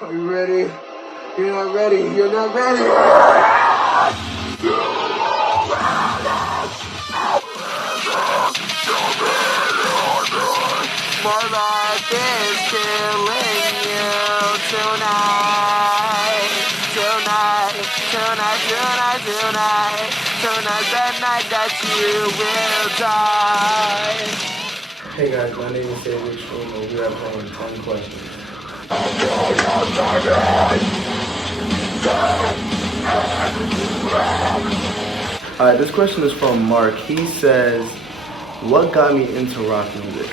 Are you ready? You're not ready. You're not ready. My life is killing you tonight. Tonight, that night that you will die. Hey guys, my name is SaviXXTreme, and we are playing 10 questions. Alright, this question is from Mark. He says, what got me into rock music?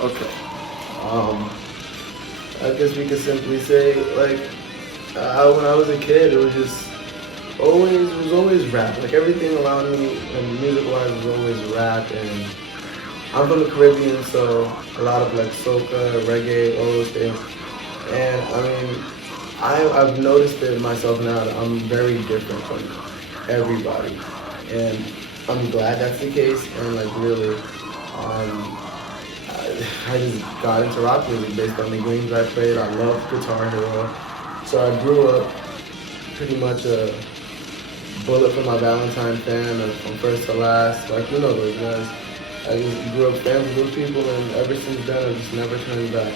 Okay. I guess we could simply say, like, when I was a kid, it was always rap. Like, everything around me, and music-wise, was always rap. And I'm from the Caribbean, so a lot of like soca, reggae, all those things. And I mean, I've noticed it myself now that I'm very different from everybody, and I'm glad that's the case. And like really, I just got into rock music based on the games I played. I loved Guitar Hero, so I grew up pretty much a Bullet for My Valentine fan, and from first to last, like you know those guys. I just grew up fans of those people, and ever since then I've just never turned back.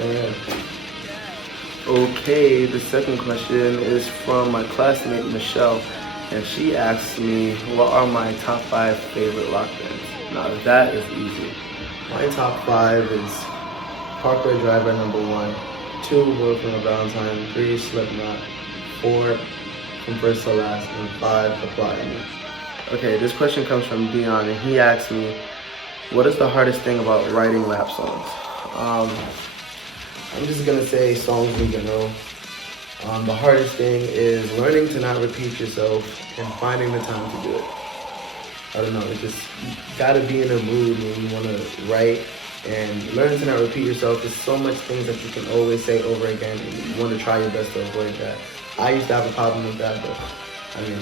And okay, the second question is from my classmate Michelle, and she asks me, what are my top 5 favorite rock bands? Now that is easy. My top 5 is Parkway Drive at number 1, 2 Bullet for My Valentine, 3 Slipknot, 4 From First to Last, and 5 The Plot. Okay, this question comes from Dion, and he asks me, what is the hardest thing about writing rap songs? I'm just gonna say songs in general. The hardest thing is learning to not repeat yourself and finding the time to do it. I don't know, it's just, you gotta be in a mood when you wanna write and learn to not repeat yourself. There's so much things that you can always say over again, and you wanna try your best to avoid that. I used to have a problem with that, but I mean,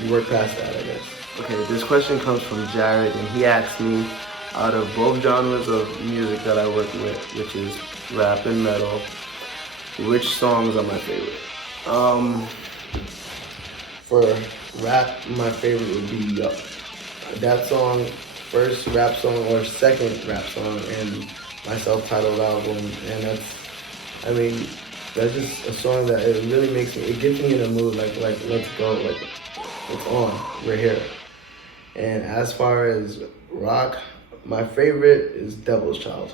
you work past that, I guess. Okay, this question comes from Jared, and he asks me, out of both genres of music that I work with, which is rap and metal, which songs are my favorite? For rap, my favorite would be Yup. That song, first rap song or second rap song in my self-titled album, and that's just a song that it really makes me, it gets me in a mood, like let's go, like it's on, we're here. And as far as rock, my favorite is Devil's Child,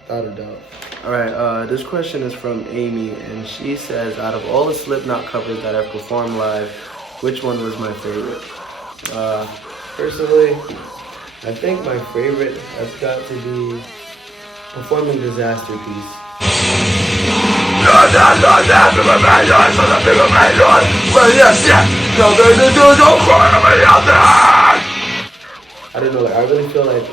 without a doubt. Alright, this question is from Amy, and she says, out of all the Slipknot covers that I've performed live, which one was my favorite? Personally, I think my favorite has got to be performing Disaster Piece. I don't know, like, I really feel like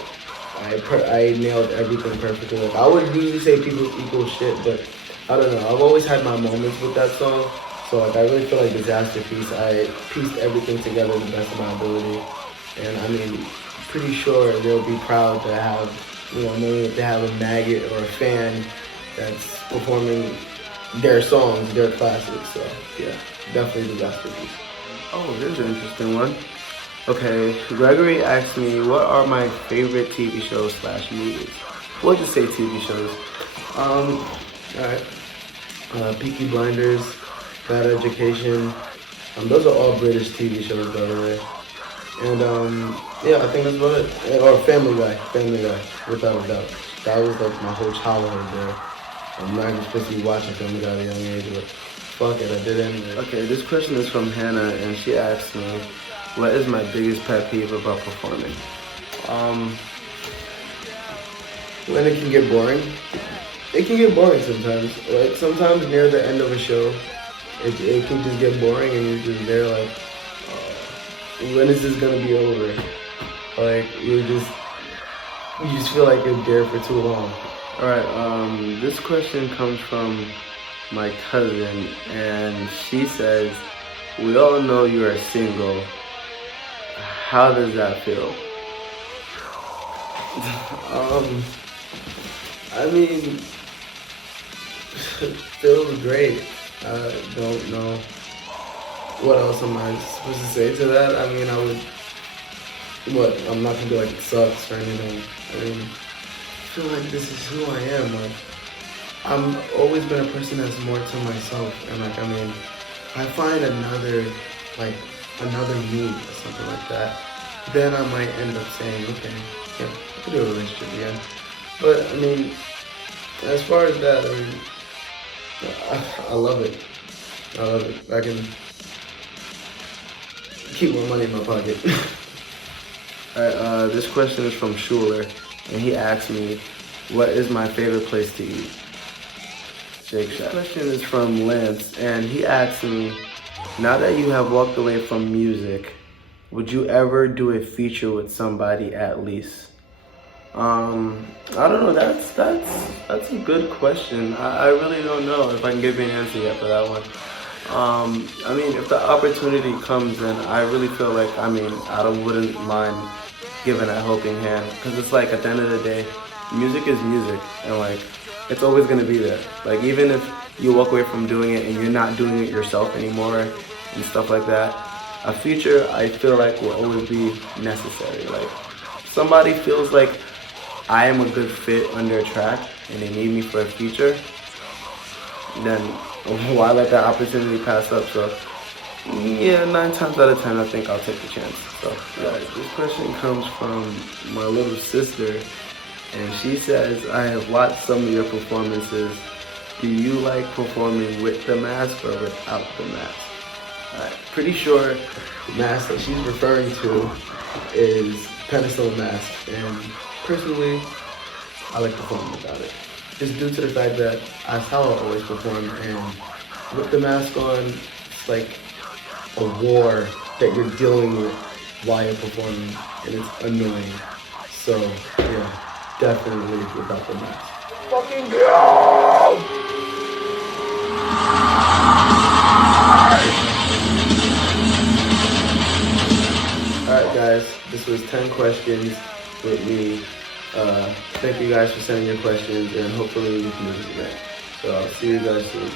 I nailed everything perfectly. Like, I would usually say people equal shit, but I don't know. I've always had my moments with that song, so like I really feel like Disaster Piece, I pieced everything together to the best of my ability, and I mean, pretty sure they'll be proud to have, you know, knowing that they have a maggot or a fan that's performing their songs, their classics. So yeah, definitely Disaster Piece. Oh, here's an interesting one. Okay, Gregory asked me, what are my favorite TV shows / movies? We'll just say TV shows. Alright. Peaky Blinders, Bad Education. Those are all British TV shows, by the way. And yeah, I think that's about it. Or Family Guy, without a doubt. That was like my whole childhood there. I'm not even supposed to be watching Family Guy at a young age, but fuck it, I did anyway. Okay, this question is from Hannah, and she asks me, what is my biggest pet peeve about performing? When it can get boring. It can get boring sometimes. Like sometimes near the end of a show, it can just get boring and you're just there like, when is this gonna be over? Like you just feel like you're there for too long. Alright, this question comes from my cousin, and she says, we all know you are single. How does that feel? I mean, Feels great. I don't know what else am I supposed to say to that. I mean, I'm not gonna be like it sucks or anything. I mean, I feel like this is who I am. Like, I'm always been a person that's more to myself, and like, I mean, if I find another me or something like that, then I might end up saying, okay, yeah, I could do a relationship again. But I mean, as far as that, I mean, I love it. I love it. I can keep more money in my pocket. Alright, this question is from Schuler, and he asked me, what is my favorite place to eat? Shake Shack. This question is from Lance, and he asked me, now that you have walked away from music, would you ever do a feature with somebody at least? I don't know, that's a good question. I really don't know if I can give you an answer yet for that one. I mean, if the opportunity comes in, I really feel like, I mean, wouldn't mind giving a helping hand, because it's like, at the end of the day, music is music, and like, it's always going to be there. Like, even if you walk away from doing it and you're not doing it yourself anymore and stuff like that, a feature, I feel like, will always be necessary. Like, somebody feels like I am a good fit under a track and they need me for a feature, then why let that opportunity pass up? So yeah, 9 times out of 10, I think I'll take the chance. So yeah, this question comes from my little sister, and she says, I have watched some of your performances. Do you like performing with the mask or without the mask? Pretty sure the mask that she's referring to is penicillin mask, and personally, I like performing without it. Just due to the fact that that's how I always perform, and with the mask on, it's like a war that you're dealing with while you're performing, and it's annoying. So yeah, definitely without the mask. Fucking go! Alright guys, this was 10 questions with me. Thank you guys for sending your questions, and hopefully we can do this again. So I'll see you guys soon.